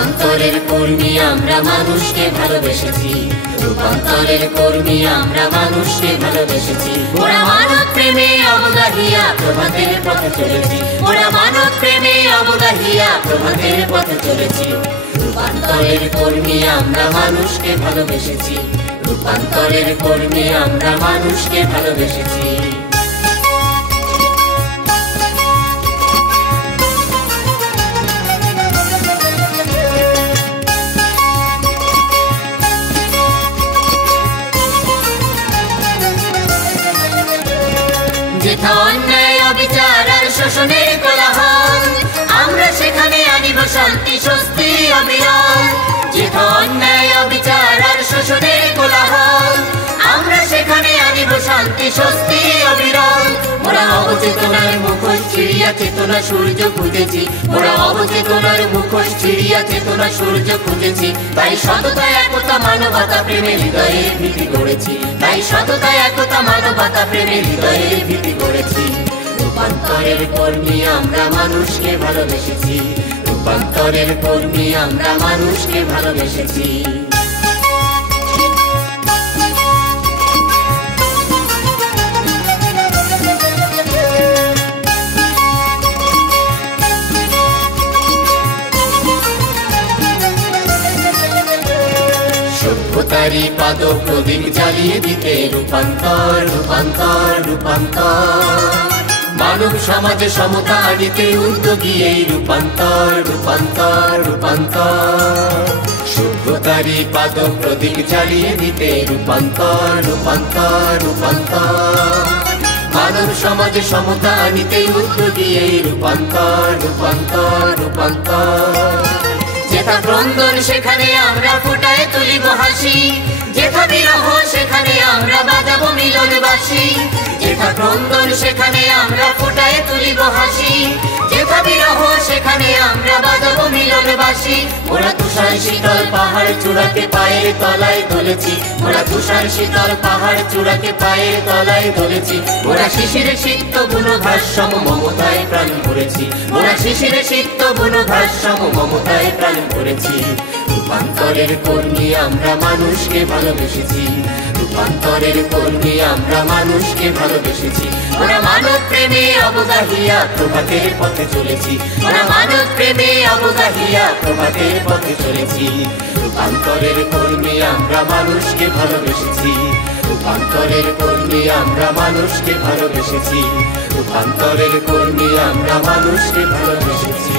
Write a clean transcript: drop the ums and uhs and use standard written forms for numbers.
রূপান্তরের কর্মী আমরা মানুষকে ভালোবেসেছি, রূপান্তরের কর্মী আমরা মানুষকে ভালোবেসেছি। ওরা মানব প্রেমে অবগাহিয়া প্রভাতের পথে চলেছি, ওরা মানব প্রেমে অবগাহিয়া প্রভাতের পথে চলেছি। রূপান্তরের কর্মী আমরা মানুষকে ভালোবেসেছি, রূপান্তরের কর্মী আমরা মানুষকে ভালোবেসেছি। যেথা অন্যায় অবিচার আর শোষণের কোলাহল, আমরা সেখানে আনিব শান্তি স্বস্তি অবিরল। যেথা অন্যায় অবিচার আর শোষণের কোলাহল, আমরা সেখানে আনিব শান্তি স্বস্তি অবিরল। ওরা অবচেতনার মুখোশ ছিড়িয়া চেতনা সূর্য খুঁজেছি, ওরা অবচেতনার মুখোশ ছিড়িয়া চেতনা সূর্য খুঁজেছি। তাই সততা একতা মানবতা প্রেমে হৃদয়ে ভীতি গড়েছি, তাই সততা একতা মানবতা প্রেমে হৃদয়ে ভীতি গড়েছি। রূপান্তরের কর্মী আমরা মানুষকে ভালোবেসেছি, রূপান্তরের কর্মী আমরা মানুষকে ভালোবেসেছি। সভ্যতারই পাদ প্রদীপ জ্বালিয়ে দিতে রূপান্তর রূপান্তর রূপান্তর, মানব সমাজে সমতা আনিতে উদ্যোগী এই রূপান্তর রূপান্তর রূপান্তর। সভ্যতারই পাদ প্রদীপ জ্বালিয়ে দিতে রূপান্তর রূপান্তর রূপান্তর, মানব সমাজে সমতা আনিতে উদ্যোগী এই রূপান্তর রূপান্তর রূপান্তর। যেথা ক্রন্দন সেখানে আমরা ফুটায় তুলিব হাসি, যেথা বিরহ সেখানে আমরা বাজাবো মিলন বাঁশি। যেথা ক্রন্দন সেখানে আমরা ফুটায় তুলিব হাসি, যেথা বিরহ সেখানে আমরা বাজাবো মিলন বাঁশি। ওরা তুষার শীতল পাহাড় চূড়াকে পায়ের তলায় দলেছি, ওরা তুষার শীতল পাহাড় চূড়াকে পায়ের তলায় দলেছি। ওরা শিশিরে সিক্ত বুনো ঘাস সম মমতায় প্রাণ করেছি, ওরা শিশিরে সিক্ত বুনো ঘাস সম মমতায় প্রাণ করেছি। রূপান্তরের কর্মী আমরা মানুষকে ভালোবেসেছি, রূপান্তরের কর্মী আমরা মানুষকে ভালোবেসেছি। ওরা মানব প্রেমে অবগাহিয়া প্রভাতের পথে চলেছি, ওরা মানব প্রেমে অবগাহিয়া প্রভাতের পথে চলেছি। রূপান্তরের কর্মী আমরা মানুষকে ভালোবেসেছি, রূপান্তরের কর্মী আমরা মানুষকে ভালোবেসেছি, রূপান্তরের কর্মী আমরা মানুষকে ভালোবেসেছি।